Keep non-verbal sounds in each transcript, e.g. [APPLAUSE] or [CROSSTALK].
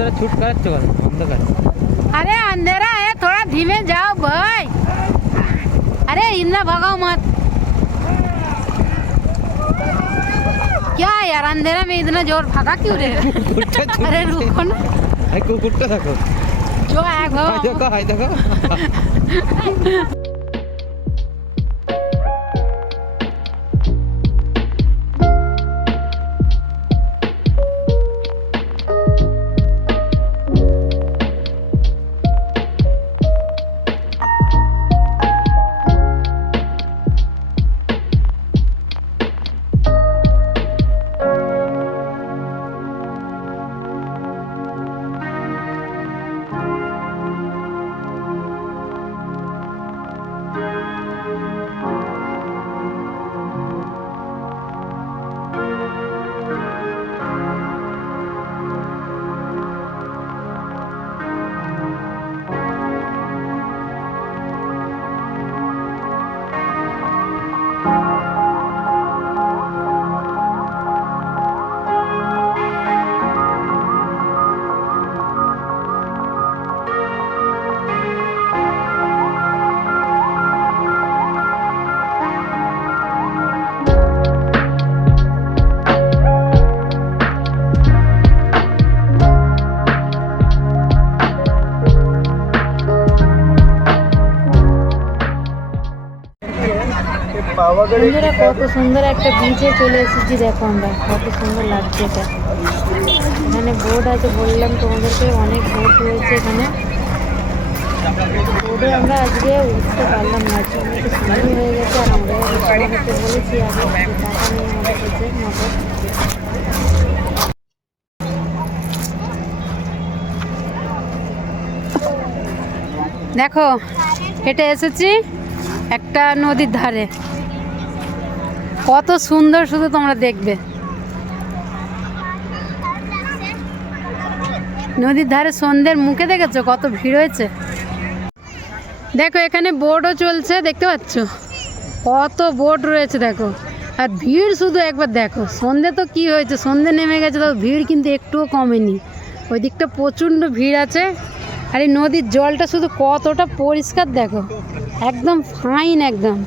जरा छूट करायचं का बंद कर अरे अंधेरा है थोड़ा धीमे जाओ भाई अरे इतना भगाओ मत क्या यार अंधेरा में इतना जोर भगा क्यों रे अरे रुको ना हाय कुठं दाखव जो है हाय गो देखो हाय বন্ধুরা কত সুন্দর একটা বিচে চলে এসেছি দেখো আমরা। কত সুন্দর লাগছে এটা। এখানে বোট আছে বললাম তোমাদেরকে অনেক বোট রয়েছে এখানে। বোটে আমরা আজকে উঠতে পারলাম না অনেক সময় হয়ে গেছে আর আমরা বলেছি আগে টাকা নিয়ে আমাদের কাছে নগদ দেখো হেঁটে এসেছি একটা নদীর ধারে। কত সুন্দর শুধু তোমরা দেখবে। নদীর ধারে সন্ধ্যের মুখে দেখেছ? কত ভিড় হয়েছে। দেখো, এখানে বোটও চলছে, দেখতে পাচ্ছ? কত বোট রয়েছে, দেখো। আর ভিড় শুধু একবার দেখো। সন্ধে তো কি হয়েছে? সন্ধে নেমে গেছে তো ভিড় কিন্তু একটুও কমেনি। ওই দিকটা প্রচণ্ড ভিড় আছে। আর এই নদীর জলটা শুধু কতটা পরিষ্কার, দেখো। একদম ফাইন একদম।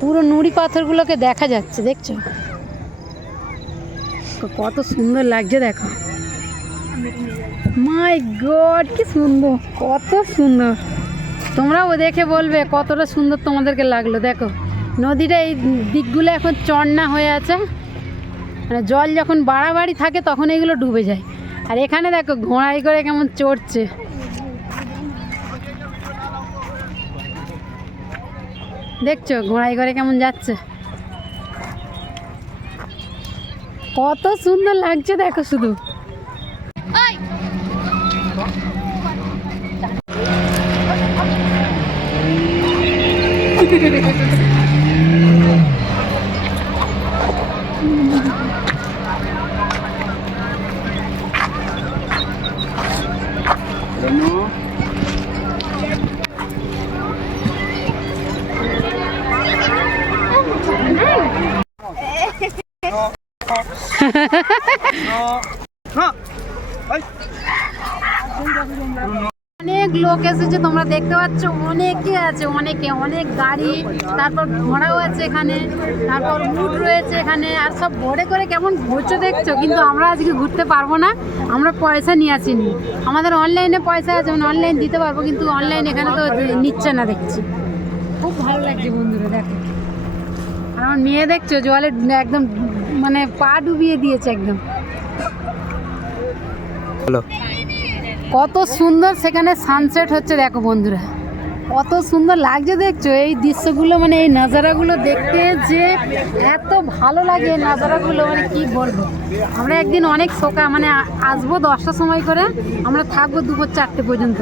পুরো নুড়ি পাথরগুলোকে দেখা যাচ্ছে, দেখছ? কত সুন্দর লাগছে, দেখো। মাই গড কি সুন্দর, কত সুন্দর। তোমরাও দেখে বলবে কতটা সুন্দর তোমাদেরকে লাগল, দেখো। নদীটা এই দিকগুলো এখন চন্না হয়ে আছে। মানে জল যখন বাড়াবাড়ি থাকে, তখন এগুলো ডুবে যায়। আর এখানে দেখো ঘোড়াই করে কেমন চড়ছে। দেখছ ঘোড়াই করে কেমন যাচ্ছে? কত সুন্দর লাগছে দেখো শুধু। [LAUGHS] অনেক লোক এসেছে, তোমরা দেখতে পাচ্ছ, অনেকে আছে, অনেকে, অনেক গাড়ি, তারপর ঘোড়াও আছে এখানে, তারপর উট রয়েছে এখানে, আর সব ভরে করে কেমন ঘুরছে দেখছ, কিন্তু আমরা আজকে ঘুরতে পারব না, আমরা পয়সা নিয়ে আসিনি। আমাদের অনলাইনে পয়সা আছে মানে অনলাইন দিতে পারব, কিন্তু অনলাইন এখানে তো নিচ্ছে না দেখছি। খুব ভালো লাগছে বন্ধুরা, দেখো। আমার মেয়ে দেখছ জলে একদম মানে পা ডুবিয়ে দিয়েছে একদম। হলো কত সুন্দর সেখানে সানসেট হচ্ছে দেখো বন্ধুরা। কত সুন্দর লাগছে দেখছ এই দৃশ্যগুলো মানে এই নাজারাগুলো দেখতে যে এত ভালো লাগে এই নাজারাগুলো মানে কি বলব। আমরা একদিন অনেক সকা মানে আসব দশটার সময় করে আমরা থাকব দুপুর চারটে পর্যন্ত।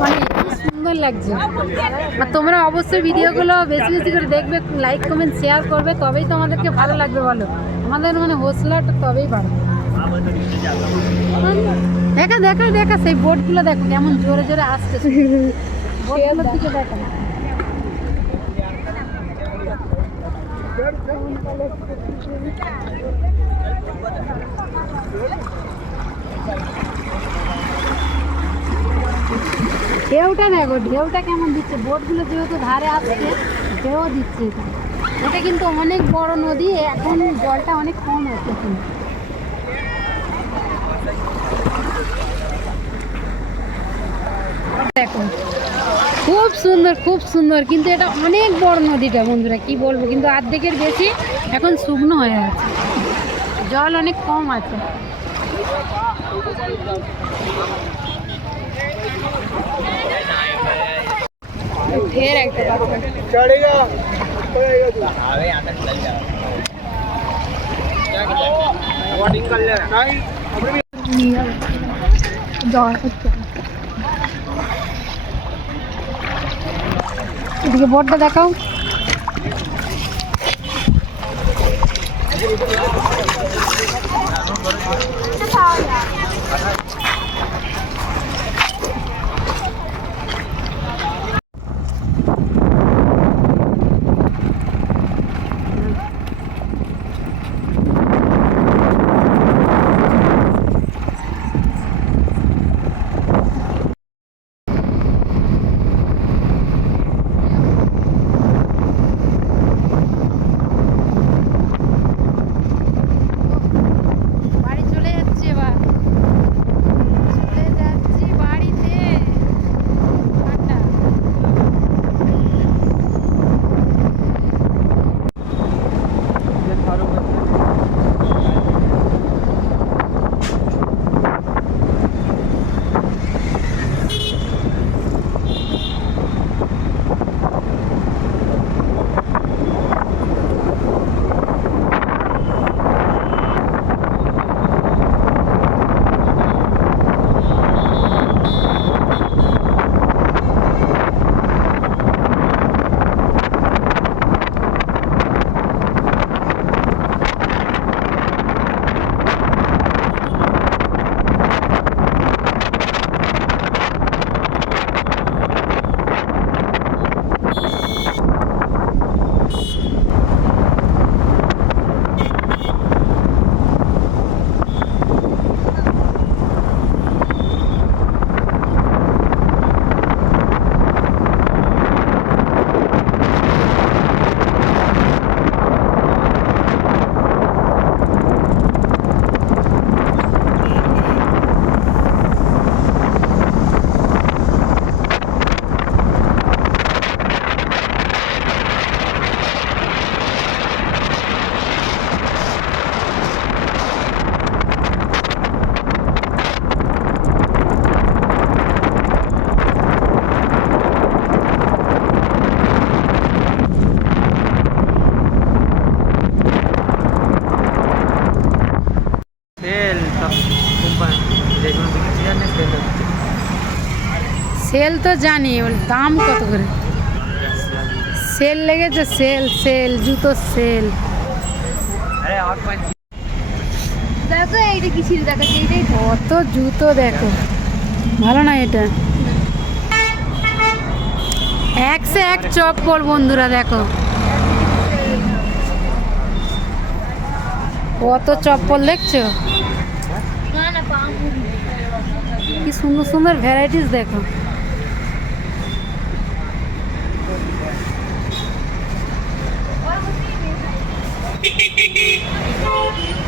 মানে এত সুন্দর লাগছে। আর তোমরা অবশ্যই ভিডিওগুলো বেশি বেশি করে দেখবে লাইক কমেন্ট শেয়ার করবে, তবেই তো আমাদেরকে ভালো লাগবে বলো। আমাদের মানে হোসলাটা তবেই বাড়বে। দেখা দেখা দেখা, সেই বোটগুলো দেখো কেমন জোরে জোরে আসছে। দেখো। ঢেউটা না দেখো, ঢেউটা কেমন দিচ্ছে? বোটগুলো যেহেতু ধারে আসছে ঢেউ দিচ্ছে এটা। কিন্তু অনেক বড় নদী, এখন জলটা অনেক কম আছে এখন দেখো, খুব সুন্দর খুব সুন্দর, কিন্তু এটা অনেক বড় নদীটা বন্ধুরা, কি বলব? কিন্তু অর্ধেকের বেশি এখন শুকনো হয়ে আছে। জল অনেক কম আছে। ফের একটা পাথর। নিয়ে যাব। জল হচ্ছে না। এদিকে বোর্ডটা দেখাও বাড়ি সেল তো জানি দাম কত করে? সেল লেগেছে, সেল সেল, জুতো সেল। দেখো এইটা কি ছিল, দেখো এইটাই কত জুতো দেখো। ভালো না এটা? একশো এক চপ্পল বন্ধুরা, দেখো। কত চপ্পল দেখছ? কি সুন্দর সুন্দর ভ্যারাইটিস দেখো। Hehehehe. [LAUGHS]